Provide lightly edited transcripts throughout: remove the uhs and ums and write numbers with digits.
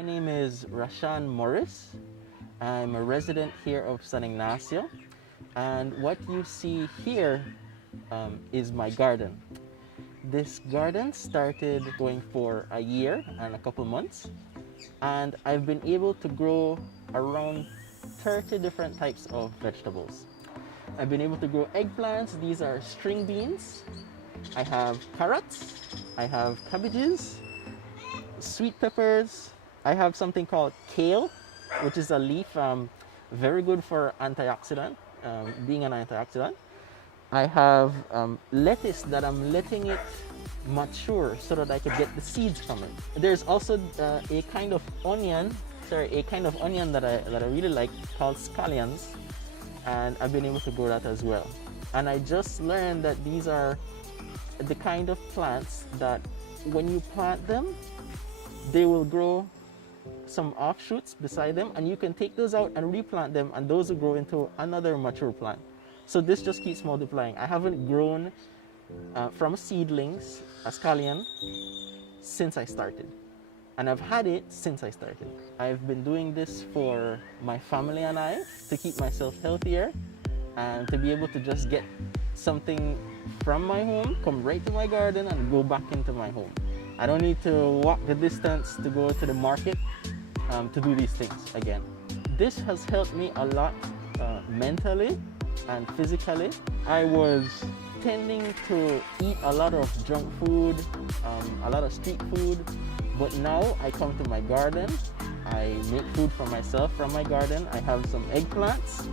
My name is Rashaan Morris. I'm a resident here of San Ignacio, and what you see here is my garden. This garden started going for a year and a couple months, and I've been able to grow around 30 different types of vegetables. I've been able to grow eggplants. These are string beans. I have carrots. I have cabbages, sweet peppers. I have something called kale, which is a leaf very good for antioxidant, being an antioxidant. I have lettuce that I'm letting it mature so that I could get the seeds from it. There's also a kind of onion that I really like called scallions, and I've been able to grow that as well. And I just learned that these are the kind of plants that when you plant them, they will grow some offshoots beside them, and you can take those out and replant them, and those will grow into another mature plant. So this just keeps multiplying. I haven't grown from seedlings a scallion since I started, and I've had it since I started. I've been doing this for my family and I to keep myself healthier and to be able to just get something from my home, come right to my garden, and go back into my home. I don't need to walk the distance to go to the market to do these things again. This has helped me a lot mentally and physically. I was tending to eat a lot of junk food, a lot of street food, but now I come to my garden, I make food for myself from my garden. I have some eggplants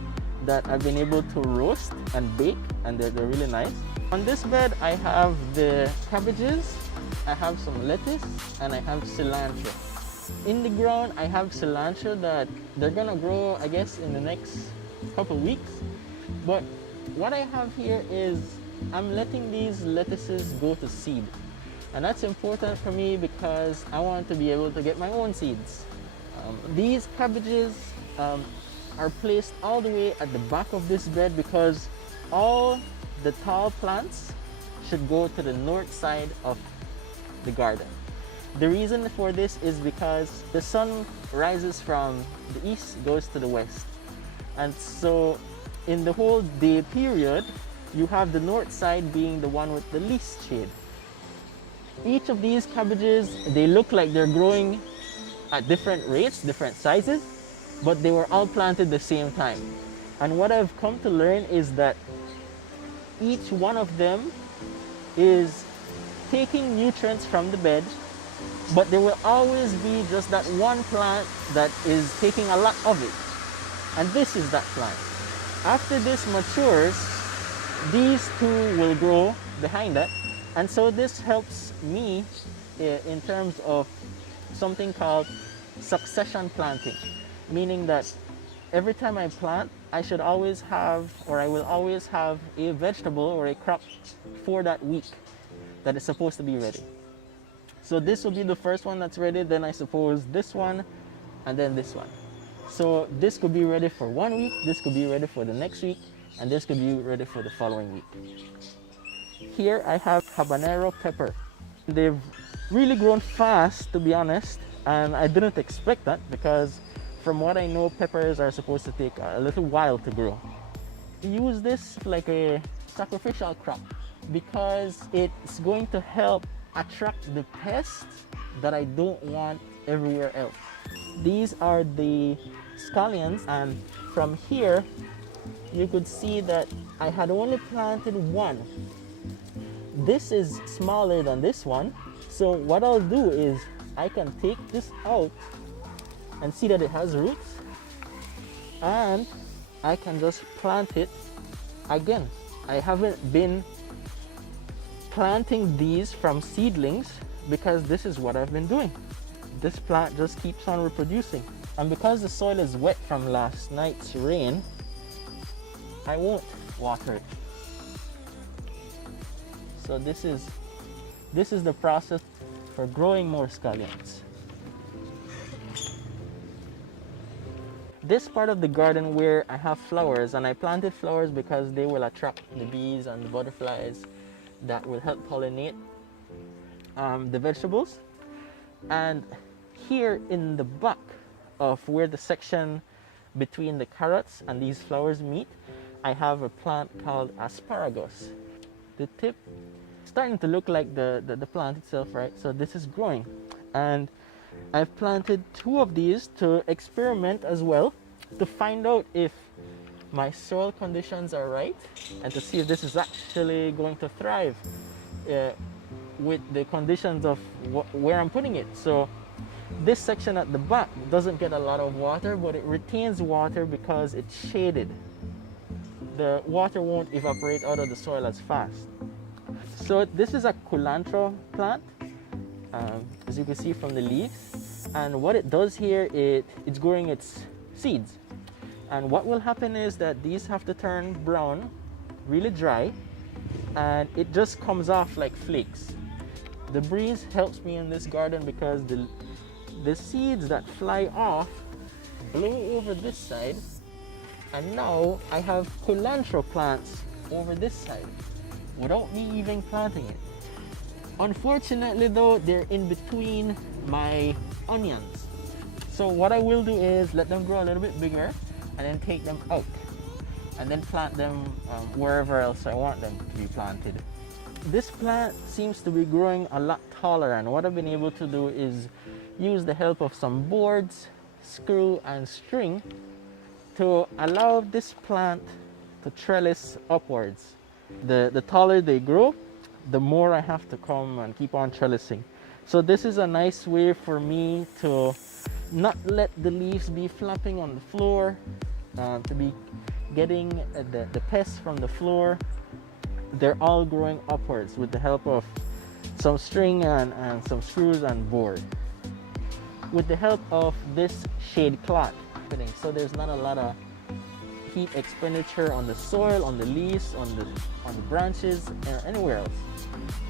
that I've been able to roast and bake, and they're really nice. On this bed I have the cabbages, I have some lettuce, and I have cilantro. In the ground I have cilantro that they're gonna grow, I guess, in the next couple weeks. But what I have here is I'm letting these lettuces go to seed. And that's important for me because I want to be able to get my own seeds. These cabbages are placed all the way at the back of this bed because all the tall plants should go to the north side of the garden. The reason for this is because the sun rises from the east, goes to the west. And so in the whole day period, you have the north side being the one with the least shade. Each of these cabbages, they look like they're growing at different rates, different sizes, but they were all planted the same time. And what I've come to learn is that each one of them is taking nutrients from the bed, but there will always be just that one plant that is taking a lot of it. And this is that plant. After this matures, these two will grow behind that. And so this helps me in terms of something called succession planting, meaning that every time I plant, I should always have, or I will always have a vegetable or a crop for that week that is supposed to be ready. So this will be the first one that's ready, then I suppose this one, and then this one. So this could be ready for 1 week, this could be ready for the next week, and this could be ready for the following week. Here I have habanero pepper. They've really grown fast, to be honest, and I didn't expect that because from what I know, peppers are supposed to take a little while to grow. Use this like a sacrificial crop because it's going to help attract the pests that I don't want everywhere else. These are the scallions, and from here you could see that I had only planted one. This is smaller than this one, so what I'll do is I can take this out and see that it has roots, and I can just plant it again. I haven't been planting these from seedlings because this is what I've been doing. This plant just keeps on reproducing, and because the soil is wet from last night's rain, I won't water it. So this is the process for growing more scallions. This part of the garden where I have flowers, and I planted flowers because they will attract the bees and the butterflies that will help pollinate the vegetables. And here in the back of where the section between the carrots and these flowers meet, I have a plant called asparagus. The tip is starting to look like the plant itself, right? So this is growing. And I've planted 2 of these to experiment as well, to find out if my soil conditions are right and to see if this is actually going to thrive with the conditions of where I'm putting it. So this section at the back doesn't get a lot of water, but it retains water because it's shaded. The water won't evaporate out of the soil as fast. So this is a culantro plant, as you can see from the leaves. And what it does here, it's growing its seeds. And what will happen is that these have to turn brown, really dry, and it just comes off like flakes. The breeze helps me in this garden because the seeds that fly off blow over this side, and now I have culantro plants over this side without me even planting it. Unfortunately though, they're in between my onions. So what I will do is let them grow a little bit bigger and then take them out and then plant them wherever else I want them to be planted. This plant seems to be growing a lot taller, and what I've been able to do is use the help of some boards, screw and string to allow this plant to trellis upwards. The taller they grow, the more I have to come and keep on trellising. So this is a nice way for me to not let the leaves be flapping on the floor, to be getting the pests from the floor. They're all growing upwards with the help of some string and some screws and board. With the help of this shade cloth, so there's not a lot of heat expenditure on the soil, on the leaves, on the branches, or anywhere else.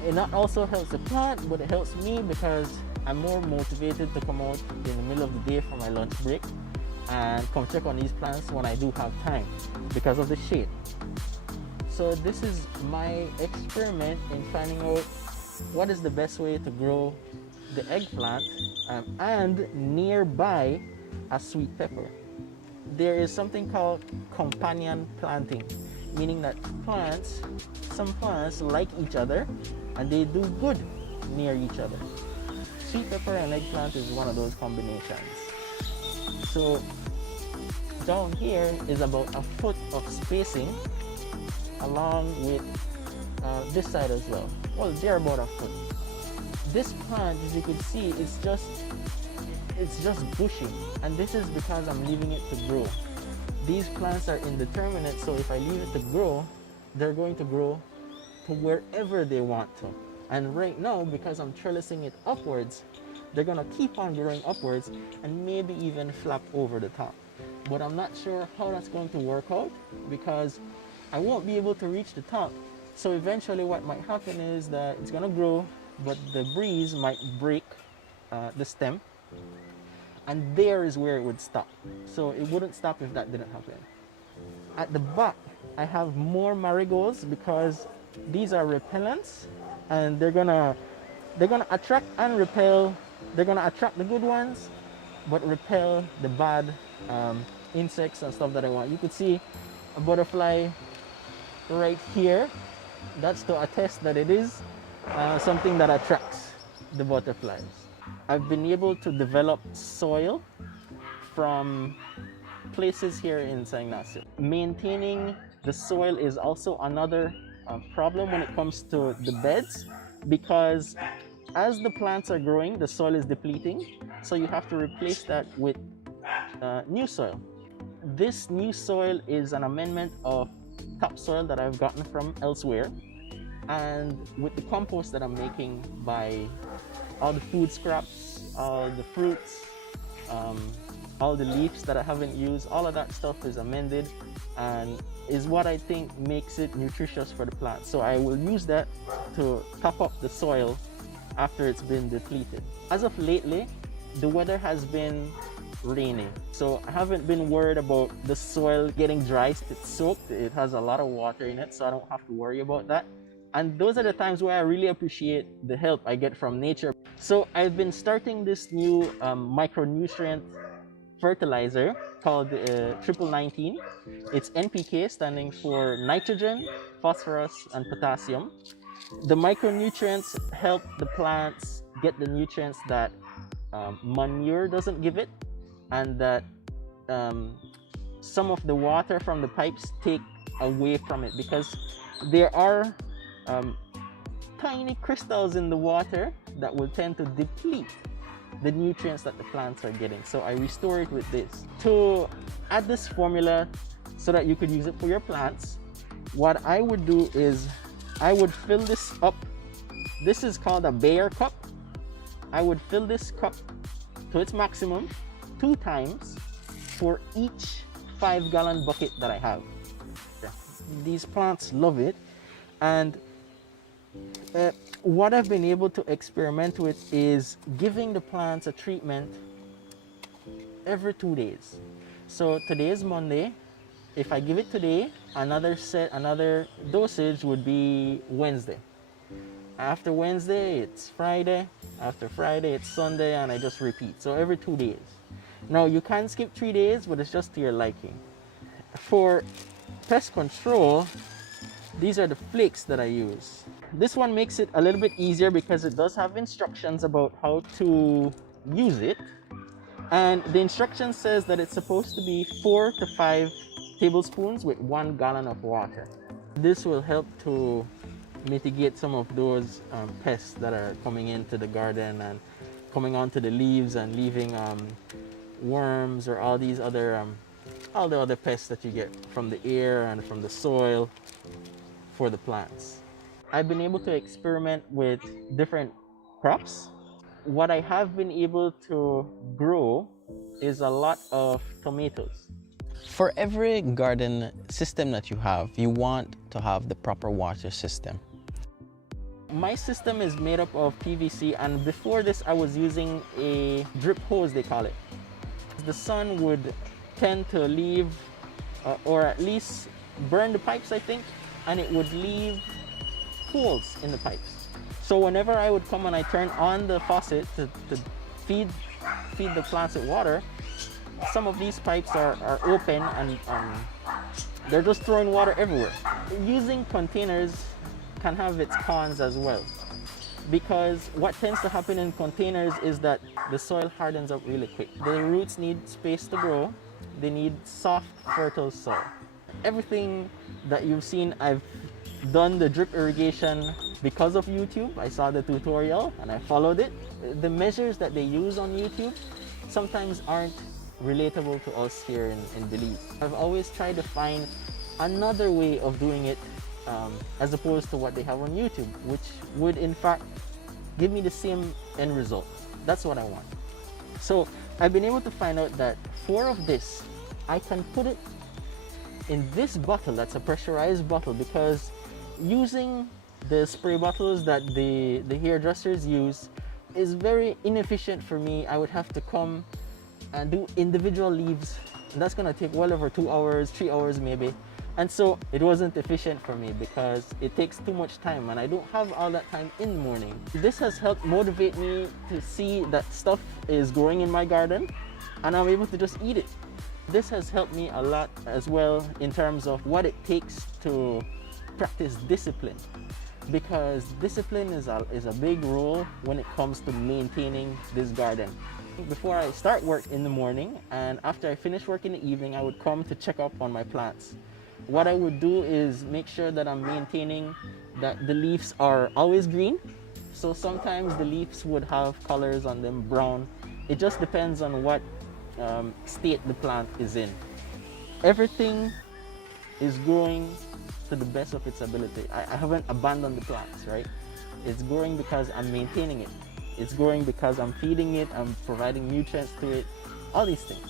It not also helps the plant, but it helps me because I'm more motivated to come out in the middle of the day for my lunch break and come check on these plants when I do have time because of the shade. So this is my experiment in finding out what is the best way to grow the eggplant and nearby a sweet pepper. There is something called companion planting, meaning that some plants like each other and they do good near each other. Sweet pepper and eggplant is one of those combinations. So down here is about a foot of spacing along with this side as well. Well, they're about a foot. This plant, as you can see, it's just bushy, and this is because I'm leaving it to grow. These plants are indeterminate, so if I leave it to grow, they're going to grow to wherever they want to. And right now, because I'm trellising it upwards, they're gonna keep on growing upwards and maybe even flap over the top. But I'm not sure how that's going to work out because I won't be able to reach the top. So eventually what might happen is that it's gonna grow, but the breeze might break the stem, and there is where it would stop. So it wouldn't stop if that didn't happen. At the back, I have more marigolds because these are repellents, and they're gonna attract and repel. They're gonna attract the good ones, but repel the bad insects and stuff that I want. You could see a butterfly right here. That's to attest that it is something that attracts the butterflies. I've been able to develop soil from places here in San Ignacio. Maintaining the soil is also another problem when it comes to the beds, because as the plants are growing, the soil is depleting, so you have to replace that with new soil. This new soil is an amendment of topsoil that I've gotten from elsewhere, and with the compost that I'm making by all the food scraps, all the fruits, all the leaves that I haven't used, all of that stuff is amended and is what I think makes it nutritious for the plant. So I will use that to top up the soil after it's been depleted. As of lately, the weather has been rainy, so I haven't been worried about the soil getting dry. It's soaked, it has a lot of water in it, so I don't have to worry about that. And those are the times where I really appreciate the help I get from nature. So I've been starting this new micronutrient fertilizer called 1919. It's NPK, standing for nitrogen, phosphorus, and potassium. The micronutrients help the plants get the nutrients that manure doesn't give it, and that some of the water from the pipes take away from it, because there are tiny crystals in the water that will tend to deplete the nutrients that the plants are getting. So I restore it with this. To add this formula so that you could use it for your plants, what I would do is I would fill this up. This is called a Bayer cup. I would fill this cup to its maximum 2 times for each 5-gallon bucket that I have. These plants love it. And what I've been able to experiment with is giving the plants a treatment every 2 days. So today is Monday. If I give it today, another dosage would be Wednesday. After Wednesday, it's Friday. After Friday, it's Sunday, and I just repeat. So every 2 days. Now you can skip 3 days, but it's just to your liking. For pest control, these are the flakes that I use. This one makes it a little bit easier because it does have instructions about how to use it. And the instruction says that it's supposed to be 4 to 5 tablespoons with 1 gallon of water. This will help to mitigate some of those pests that are coming into the garden and coming onto the leaves and leaving worms or all the other pests that you get from the air and from the soil for the plants. I've been able to experiment with different crops. What I have been able to grow is a lot of tomatoes. For every garden system that you have, you want to have the proper water system. My system is made up of PVC, and before this I was using a drip hose, they call it. The sun would tend to leave or at least burn the pipes, I think, and it would leave holes in the pipes. So whenever I would come and I turn on the faucet to feed the plants with water, some of these pipes are open and they're just throwing water everywhere. Using containers can have its cons as well, because what tends to happen in containers is that the soil hardens up really quick. The roots need space to grow. They need soft, fertile soil. Everything that you've seen, I've done the drip irrigation because of YouTube. I saw the tutorial and I followed it. The measures that they use on YouTube sometimes aren't relatable to us here in Belize. I've always tried to find another way of doing it as opposed to what they have on YouTube, which would in fact give me the same end result. That's what I want. So I've been able to find out that 4 of this, I can put it in this bottle that's a pressurized bottle, because using the spray bottles that the hairdressers use is very inefficient for me. I would have to come and do individual leaves, and that's gonna take well over 2 hours, 3 hours maybe. And so it wasn't efficient for me because it takes too much time and I don't have all that time in the morning. This has helped motivate me to see that stuff is growing in my garden and I'm able to just eat it. This has helped me a lot as well in terms of what it takes to practice discipline, because discipline is a big role when it comes to maintaining this garden. Before I start work in the morning and after I finish work in the evening, I would come to check up on my plants. What I would do is make sure that I'm maintaining that the leaves are always green. So sometimes the leaves would have colors on them, brown. It just depends on what state the plant is in. Everything is growing to the best of its ability. I haven't abandoned the plants, right? It's growing because I'm maintaining it. It's growing because I'm feeding it, I'm providing nutrients to it, all these things.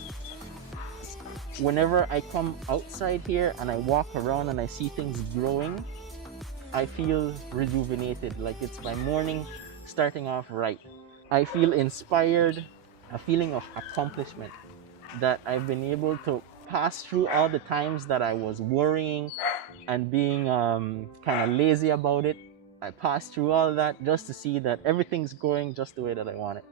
Whenever I come outside here and I walk around and I see things growing, I feel rejuvenated, like it's my morning starting off right. I feel inspired, a feeling of accomplishment that I've been able to pass through all the times that I was worrying and being kind of lazy about it. I pass through all that just to see that everything's going just the way that I want it.